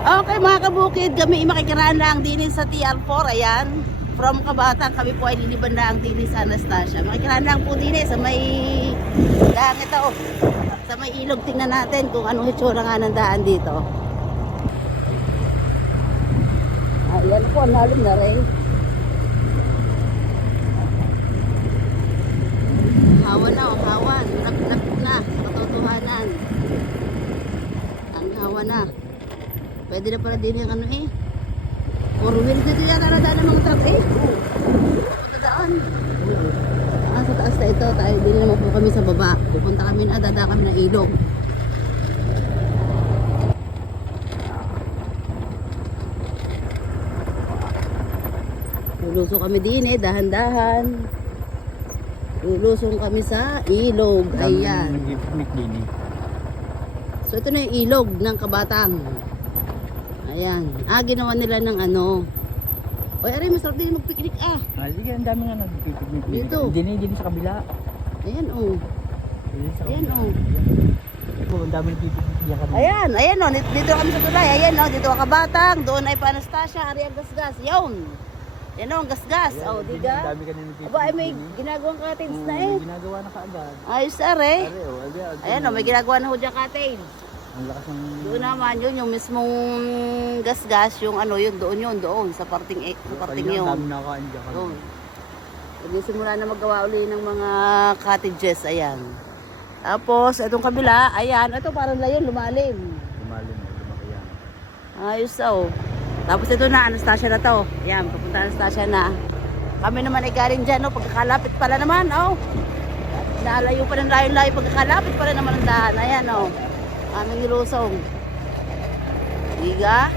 Okay mga kabukid, kami makikiraan lang din sa TR4, ayan. From Kabatang, kami po ay liliban lang din sa Anastasia. Makikiraan lang po din sa may daan ito. Sa may ilog, tingnan natin kung anong hitsura nga ng daan dito. Ayan po, ang lalim na rin. Hawan na, hawan. Lapit na sa katotohanan. Ang hawan na. Pwede na pala din yung ano eh. 4 wheels dito yata nadaan ng mga truck eh. Patadaan. Sa taas na ito, tayo din naman po kami sa baba. Pupunta kami na, dada kami ng ilog. Lulusong kami din eh, dahan-dahan. Lulusong kami sa ilog. Ayan. So ito na yung ilog ng Kabatang. Ayan. Ginawa nila ng ano. Oy, aray, masarap din magpiknik Sige, ang dami nga nagpipiknik dito. Din sa kabila. Ayan oh. Ayan oh. Ang dami nagpipiknik diyan. Ayan, ayan oh. Dito kami sa tulay. Ayan oh, dito ka Kabatang. Doon ay pa Anastasia, ari ang gasgas. Yun. Yan oh, ang gasgas. Oh, diga. Ang dami kanina nagpipiknik. Aba, ay may ginagawang cottage na eh. Ginagawa na kaagad. Ayos are. Ayan oh, may ginagawa na ho dyan cottage. Ang lakas ng... Doon naman yun, yung mismong gasgas, yung ano yun, doon, sa parting yun. Ang dami nakain dyan. Doon. Simula na magawa uli ng mga cottages, ayan. Tapos, itong kabila, ayan, ito parang layon, lumalim. Lumalim, lumaki yan. Ayos oh. Tapos ito na, Anastasia na to. Ayan, papunta Anastasia na. Kami naman ay galing dyan, oh, pagkakalapit pala naman, oh. Nalayo pa ng layo-layo, pagkakalapit pala naman ang dahan, ayan, oh. Aming ilusong. Diga.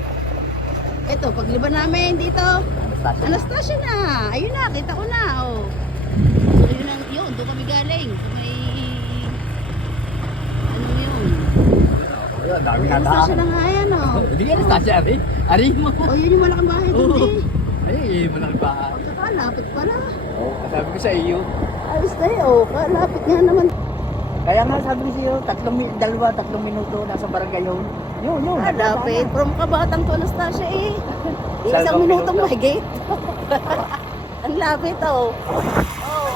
Ito, pagliban namin dito. Anastasia na. Ayun na, kita ko na. Oh. So yun, doon kami galing. So may... Ano yun? Dami na Anastasia na nga yan, oh. Hindi ka Anastasia, Ari mo. Oh, yun yung malaking bahay doon eh. Ay, malaking bahay. Kalapit pala. Sabi ko sa iyo. Ayos na eh, oh. Kalapit nga naman. Kaya nga sabi ko sa iyo, 2-3 minuto nasa barangay yun. Yun. Kalapit. From Kabatang to Anastasia eh. Isang 2 minutong minuto. mahigit. Ang lapit, oh. Oh.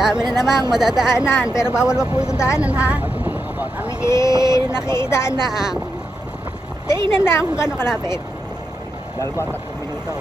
Dami na namang madadaanan, pero bawal pa po itong daanan ha. Kami nakidaan na ang. Tingnan lang kung gaano kalapit. 2-3 minuto.